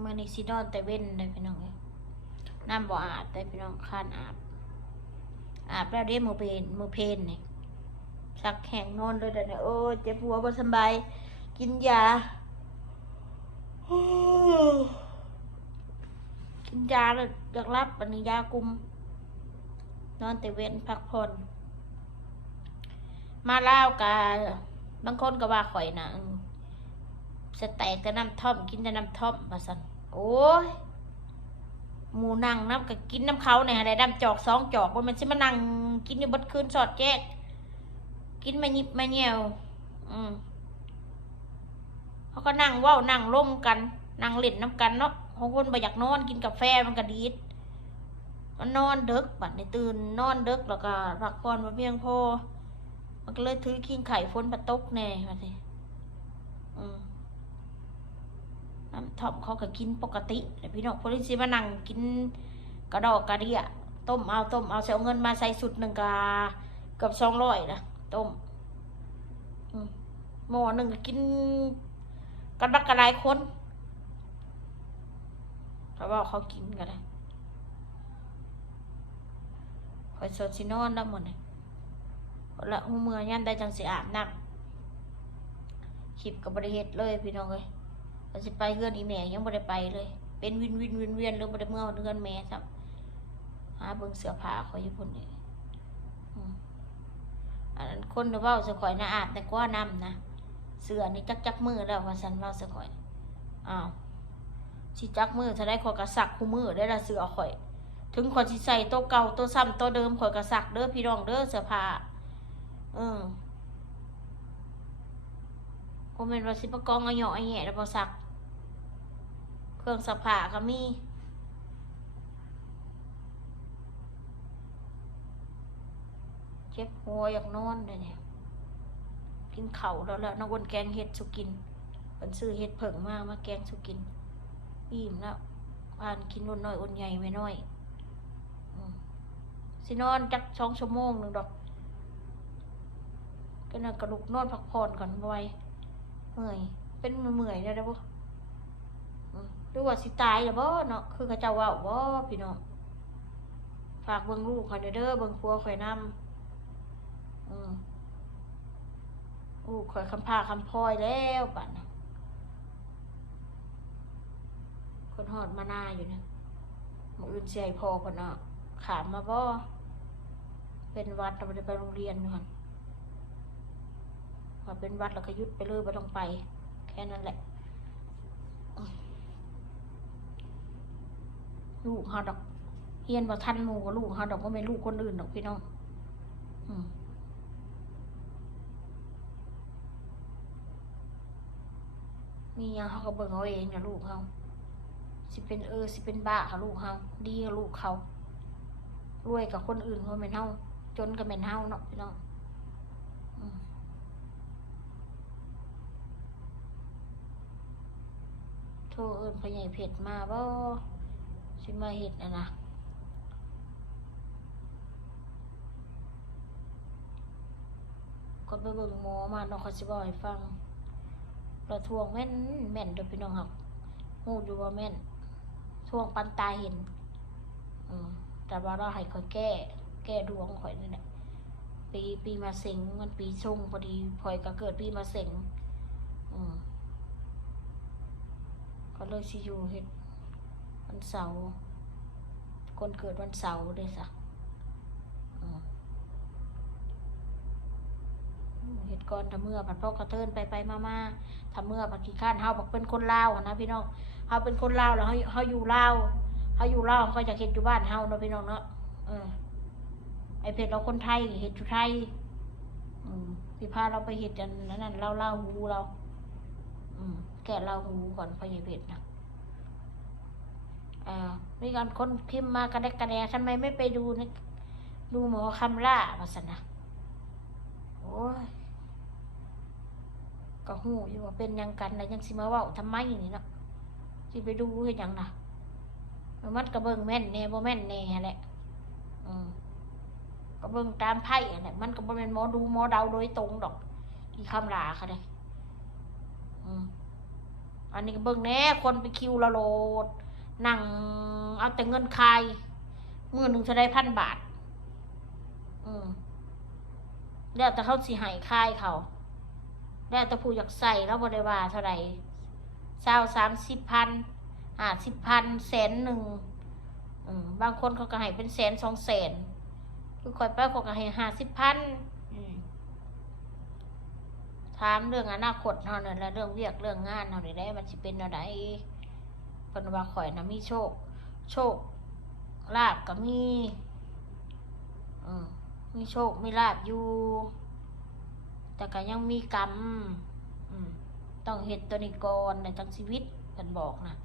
มื่อนี้สินอนแต่เว้นได้พี่น้องเลยน้ำบ่อาบได้พี่น้องข้านอาบแล้วเด้มือเพนนี่สักแข็งนอนด้วยแต่เนี่ยโอ้เจ็บหัวบ่สบายกินยากินยาแล้วอยากรับอันนี้ยากุมนอนแต่เว้นพักผ่อนมาเล่าวกาบางคนก็ว่าข่อยนะสแต็กแต่น้ำท่อมกินแต่น้ำท่อมมาสั่นโอ้ยหมูนั่งน้ำกับกินน้ำเขาเนี่ยอะไรดำจอก2 จอกว่ามันจะมานั่งกินอยู่บดคืนสอดแจ๊กกินไม่ยิบไม่เนียวเขาก็นั่งว่าวนั่งร่มกันนั่งเล่นน้ำกันเนาะบางคนบ่อยากนอนกินกาแฟมันก็ดีดมันนอนดึกบัดในตื่นนอนดึกแล้วก็พักผ่อนมาเพียงพอมันก็เลยถือขิงไข่ฝนประตกแน่มาสิน้ำท่อมเขาก็กินปกติแต่พี่น้องพอดีสิมานั่งกินกระดอกกระเดียต้มเอาเสียเงินมาใส่สุด1กาเกือบ200นะต้มหม้อหนึ่งก็กินกันบักกระไรคนเขาบอกเขากินกันเลยคอยสดสินอนแล้วหมดเลยละหูเมื่อยันได้จังสิอาบน้ำคลิปกับบริเหตุเลยพี่น้องเลยเราจะไปเฮือนอีแม่ยังบ่ได้ไปเลยเป็นวินเวียนหรือบ่ได้เมื่อเฮือนแม่ซ้ำหาเบิ่งเสื้อผ้าคอยอยู่พุ่นนี่อันนั้นคนเว่าสะข่อยนะอาบแต่กว่าน้ำนะเสื้อนี่จักมือแล้วว่าสันว่าสะข่อยอ้าวสิจักมือถ้าได้ข่อยกระสักคู่มือได้ละเสื้อข่อยถึงข่อยสิใส่ตัวเก่าตัวซ้ำตัวเดิมข่อยกระสักเด้อพี่น้องเด้อเสื้อผ้าคอมเมนต์ว่าสิปกองเอาเหยาะไอ้แง่แล้วพอสักเครื่องซักผ้าก็มีเจ็บหัวอยากนอนเลยเนี่ยกินเข่าแล้วน้องวนแกงเห็ดสุกินเป็นซื้อเห็ดเผิ่งมาแกงสุกินอิ่มแล้วผ่านกินอุ่นน้อยอุ่นใหญ่ไม่น้อยสินอนจัก2 ชั่วโมงหนึ่งดอกก็น่ะกระลุกนอนพักผ่อนก่อนไวเมื่อยเป็นเมื่อยได้แล้วบ่หรือว่าสิตายหรือบ่เนาะคือเขาเจ้าว่าบ่พี่น้องฝากเบิ่งลูกข่อยเด้อเบิ่งครัวข่อยนำข่อยคำพาคำพลอยแล้วบัดน่ะคนหอดมาหน้าอยู่นะมื้ออื่นสิให้พ่อเพิ่นขามมาบ่เป็นวัดเราบ่ได้ไปโรงเรียนก่อนพอเป็นวัดแล้วก็หยุดไปเลยบ่ต้องไปแค่นั้นแหละลูกเฮาดอกเฮียนบ่ทันหมู่กับลูกเฮาดอกบ่แม่นลูกคนอื่นดอกพี่น้องมีหยังเฮาก็เบิ่งเอาเองนะลูกเฮาสิเป็นบ้ากับลูกเฮาดีกับลูกเขารวยกับคนอื่นเขาแม่นเฮาจนกับแม่นเฮาเนาะพี่น้องโทรพ่อใหญ่เพชรมาบ่สิมาเฮ็ดนะก็ไปเบิ่งหมอมาเนาะเขาสิบอกให้ฟังเราทวงแม่นเด้อพี่น้องครับฮู้อยู่ว่าแม่นทวงปันตาเห็นแต่ว่าเราให้ค่อยแก้ดวงข่อยนี่แหละปีมาเส็งมันปีชงพอดีข่อยก็เกิดปีมาเส็งก็เลยสิอยู่เฮ็ดวันเสาร์คนเกิดวันเสาร์เด้ซะเฮ็ดก่อนถ้าเมื่อผัดพ่อกระเทินไปมาถ้าเมื่อผัดขี้ข้านเฮาบอกเป็นคนลาวนะพี่น้องเฮาเป็นคนลาวแล้วเฮาอยู่ลาวเขาจะเฮ็ดอยู่บ้านเฮาเนาะพี่น้องเนาะไอเพชรเราคนไทยเฮ็ดอยู่ไทยพี่พาเราไปเฮ็ดกันนั่นเล่าหูเราแกะเล่าหูก่อนพ่อใหญ่เพชรนะมีการคนพิมพ์มากระแดกกระแดทำไมไม่ไปดูนี่ดูหมอคำล่ามาสนะโอ้ยก็หูอยู่ว่าเป็นยังกันนะยังสิมาเว้าทำไมนี่เนาะสิไปดูเฮ็ดหยังน่ะมันกระเบิงแม่นแน่บ่แม่นแน่แหละกระเบิงตามไพ่แหละมันก็บ่แม่นหมอดูหมอเดาโดยตรงดอกที่คำลาค่ะเด้ อันนี้ก็เบิ่งแน่คนไปคิวละโลดนั่งเอาแต่เงินคายมื้อหนึ่งจะได้1,000 บาทแล้วแต่เขาสิให้คายเขาแล้วแต่ผู้อยากใส่แล้วบ่ได้ว่าเท่าไหร่20-30,000 50,000100,000บางคนเขาก็ให้เป็น100,000-200,000คือข่อยไปเขาก็ให้50,000ถามเรื่องอนาคตเฮานั่นแหละเรื่องเวียกเรื่องงานเฮานี่แหละมันสิเป็นแนวใดเพิ่นว่าข่อยน่ะมีโชคลาภก็มีโชคมีลาภอยู่แต่ก็ยังมีกรรมต้องเฮ็ดตัวนี้ก่อนในทั้งชีวิตเพิ่นบอกนะ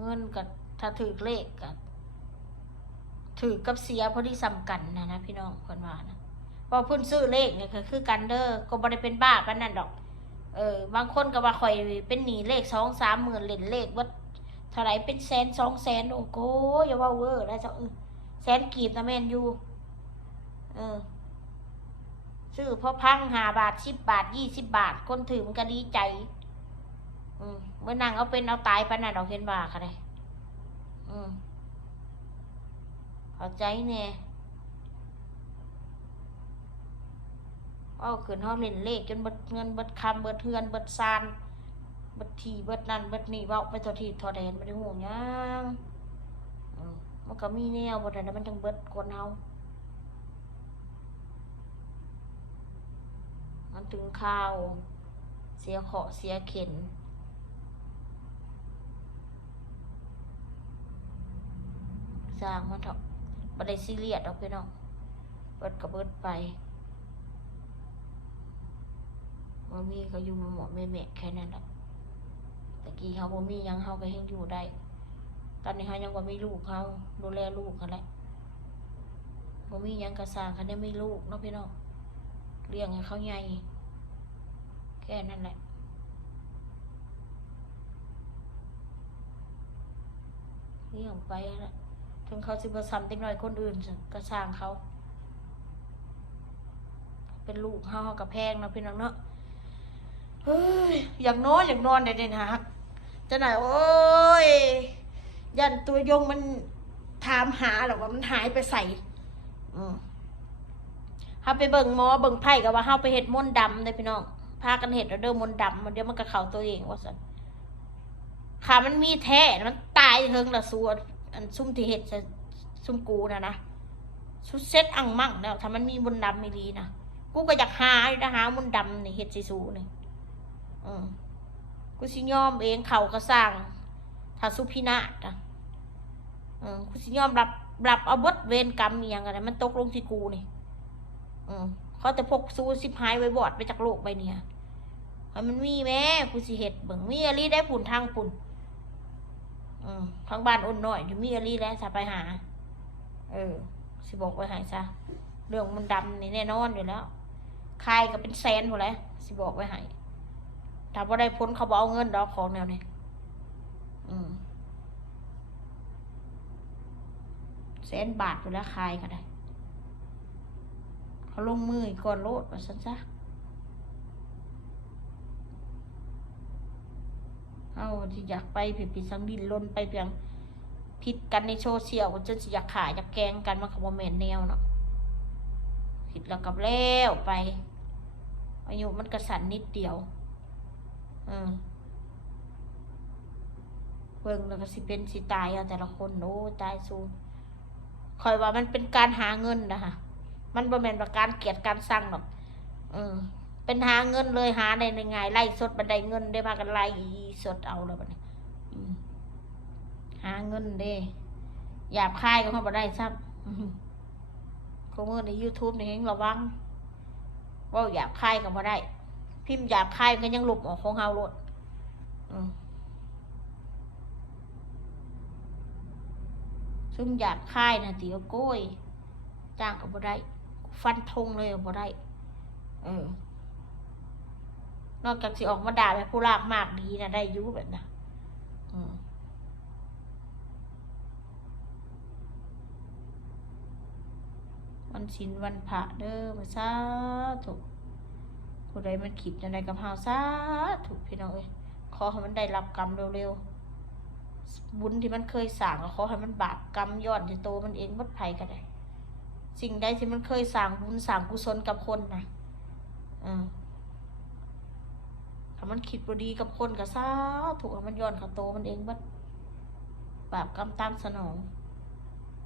เงินก็ถ้าถือเลขก็ถือกับเสียพอดีซ้ำกันนะพี่น้องเพิ่นว่านะพอเพิ่นซื้อเลขเนี่ยก็คือกันเด้อก็บ่ได้เป็นบ้าปานนั้นดอกบางคนก็ว่าข่อยเป็นหนี้เลข2-3 หมื่นเล่นเลขว่าเท่าไหร่เป็น100,000-200,000โอ้โหอย่าว่าเวอร์นะเจ้า100,000 กีบนะแม่นอยู่ซื้อพอพัง5 บาท10 บาท20 บาทคนถือมันก็ดีใจเมื่อนั่งเอาเป็นเอาตายปานนั้นดอกเห็นว่าค่ะเลยเข้าใจแน่เอาขึ้นเฮาเล่นเลขจนเบิดเงินเบิดคำเบิดเฮือนเบิดซานเบิดที่เบิดนั่นเบิดนี่เว้าไปทั่วที่ทั่วแดนบ่ได้ฮู้หยังมันก็มีแนวบ่ได้นะมันจังเบิดคนเฮามันถึงข่าวเสียเคราะห์เสียเข็นสร้างมันเถอะบ่ได้ซีเรียสดอกพี่น้องเบิดก็เบิดไปบ่มีก็อยู่หมอแม่ๆแค่นั้นแหละตะกี้เฮาบ่มีหยังเฮาก็ยังอยู่ได้ตอนนี้เฮายังบ่มีลูกเฮาดูแลลูกกันแหละบ่มีหยังก็สร้างคันได้มีลูกเนาะพี่น้องเลี้ยงให้เขาใหญ่แค่นั้นแหละเลี้ยงไปแล้วถึงเขาสิบ่ซ้ำเด็กน้อยคนอื่นก็สร้างเขาเป็นลูกเฮาก็แพงเนาะพี่น้องเนาะเฮ้ยอยากนอนเด็ดๆนะจะไหนโอ้ยยันตัวยงมันถามหาหรอกว่ามันหายไปใส่เฮาไปเบิ่งหมอเบิ่งไพ่ก็ว่าเฮาไปเฮ็ดมนต์ดำเด้พี่น้องพากันเฮ็ดแล้วเด้อมนต์ดำมันเดี๋ยวมันก็เข้าตัวเองว่าซั่นค่ะมันมีแท้มันตายเทิงละสัวอันซุ่มที่เฮ็ดซุ่มกูนะสุดเซ็ตอังมั่งแล้วถ้ามันมีมนต์ดำไม่ดีนะกูก็อยากหาอยู่นะหามนต์ดำนี่เฮ็ดสิสู้นี่กูสิยอมเองเขาก็สร้างถ้าสุพินาศนะกูสิยอมรับเอาบทเวรกรรมอย่างไรมันตกลงที่กูนี่เขาแต่พกสู้สิบหายไว้บอดไปจากโลกใบนี้มันมีแม่กูสิเห็ดเบิ่งมีอะไรได้ปุ่นทางปุ่นทางบ้านอ่อนหน่อยมีอะไรแล้วจะไปหาสิบอกไว้หายซะเรื่องมันดำนี่แน่นอนอยู่แล้วใครก็เป็น100,000หมดแล้วสิบอกไว้หายถ้าบ่ได้พ้นเขาบอกเอาเงินดอกของแนวนี้100,000 บาทอยู่แล้วใครก็ได้เขาลงมือก่อนโลดว่าซั่นซะเอาที่อยากไปผิดสังดินลนไปเพียงผิดกันในโซเชียลจนสิอยากขายอยากแกงกันมันก็บ่แม่นแนวเนาะผิดแล้วกับแล้วไปอายุมันกระสันนิดเดียวเบิ่งแล้วก็สิเป็นสิตายเอาแต่ละคนโอ้ตายสูงคอยว่ามันเป็นการหาเงินนะคะมันบ่แม่นว่าการเกลียดการสร้างหรอกเป็นหาเงินเลยหาในง่ายไล่สดบันไดเงินได้พากันไล่สดเอาแล้วบัดนี้หาเงินเด้หยาบคายก็เขาบ่ได้ซ้ำเขาเมื่อใน YouTube นี่เห็นระวังว่าหยาบคายก็บ่ได้พิมพ์หยาบคายก็ยังหลบออกของเฮาโลดซุ่มหยาบคายนะตีเอาโก้ยจ้างก็บ่ได้ฟันธงเลยก็บ่ได้นอกจากสิออกมาด่าแบบผู้ลากมากดีนะได้ยุแบบนะวันศีลวันพระเด้อมาซาถูก ผู้ใดมันคิดจังไดกับเฮาซาถูกพี่น้องเอ้ยขอให้มันได้รับกรรมเร็วๆบุญที่มันเคยสร้างก็ขอให้มันบาปกรรมย้อนที่โตมันเองบ่ไผก็ได้สิ่งใดที่มันเคยสร้างบุญสร้างกุศลกับคนนะถ้ามันคิดบ่ดีกับคนก็ซาถูกให้มันย้อนเข้าโตมันเองเบิดบาปกรรมตามสนอง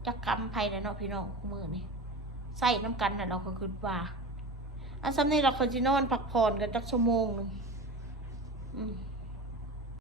จักกรรมไผแหละเนาะพี่น้องมื้อนี้ใส่น้ำกันน่ะเราก็คิดว่าอันซ้ำนี้เราควรสินอนพักผ่อนกันจักชั่วโมงหนึง